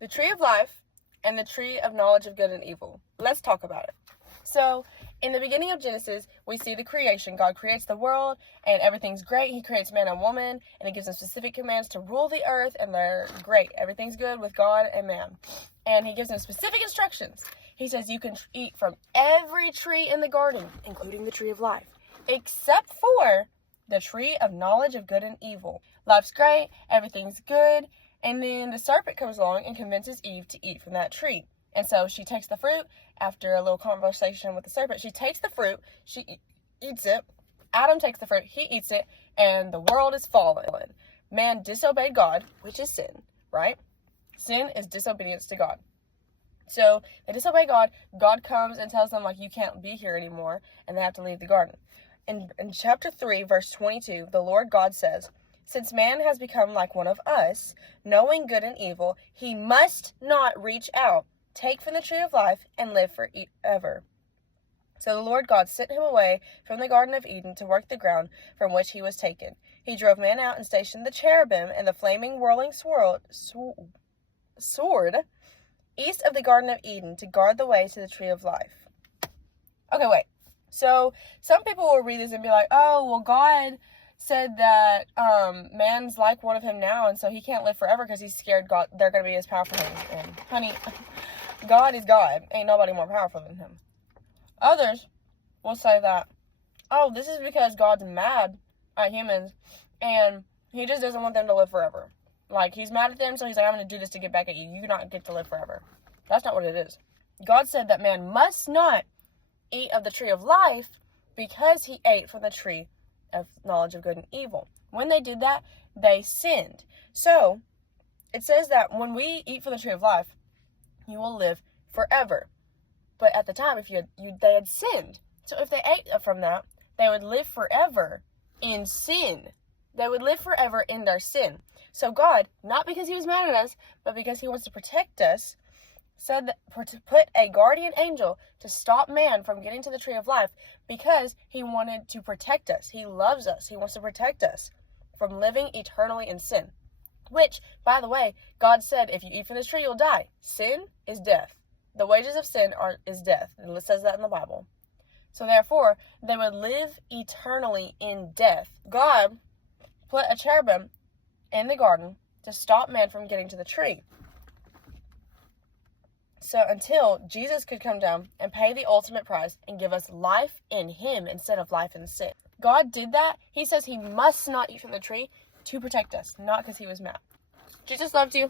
the tree of life and the tree of knowledge of good and evil. Let's talk about it. So, in the beginning of Genesis, we see the creation. God creates the world, and everything's great. He creates man and woman, and he gives them specific commands to rule the earth, and they're great. Everything's good with God and man. And he gives them specific instructions. He says you can eat from every tree in the garden, including the tree of life, except for the tree of knowledge of good and evil. Life's great, everything's good, and then the serpent comes along and convinces Eve to eat from that tree. And so she takes the fruit. After a little conversation with the serpent, she takes the fruit, she eats it. Adam takes the fruit, he eats it, and the world is fallen. Man disobeyed God, which is sin, right? Sin is disobedience to God. So they disobey God. God comes and tells them, like, you can't be here anymore, and they have to leave the garden. In chapter 3, verse 22, the Lord God says, since man has become like one of us, knowing good and evil, he must not reach out, take from the tree of life, and live forever. So the Lord God sent him away from the Garden of Eden to work the ground from which he was taken. He drove man out and stationed the cherubim and the flaming whirling sword east of the Garden of Eden to guard the way to the tree of life. Okay, wait. So some people will read this and be like, oh, well, God said that man's like one of him now, and so he can't live forever because he's scared God they're going to be as powerful as him. And honey, God is God. Ain't nobody more powerful than him. Others will say that, oh, this is because God's mad at humans, and he just doesn't want them to live forever. Like, he's mad at them, so he's like, I'm going to do this to get back at you. You do not get to live forever. That's not what it is. God said that man must not eat of the tree of life because he ate from the tree of knowledge of good and evil. When they did that, they sinned. So, it says that when we eat from the tree of life, you will live forever. But at the time, they had sinned. So if they ate from that, they would live forever in sin. They would live forever in their sin. So God, not because he was mad at us, but because he wants to protect us, said that to put a guardian angel to stop man from getting to the tree of life because he wanted to protect us. He loves us. He wants to protect us from living eternally in sin. Which, by the way, God said, if you eat from this tree, you'll die. Sin is death. The wages of sin is death. And it says that in the Bible. So therefore, they would live eternally in death. God put a cherubim in the garden to stop man from getting to the tree. So until Jesus could come down and pay the ultimate price and give us life in him instead of life in sin. God did that. He says he must not eat from the tree to protect us, not because he was mad. Jesus loves you.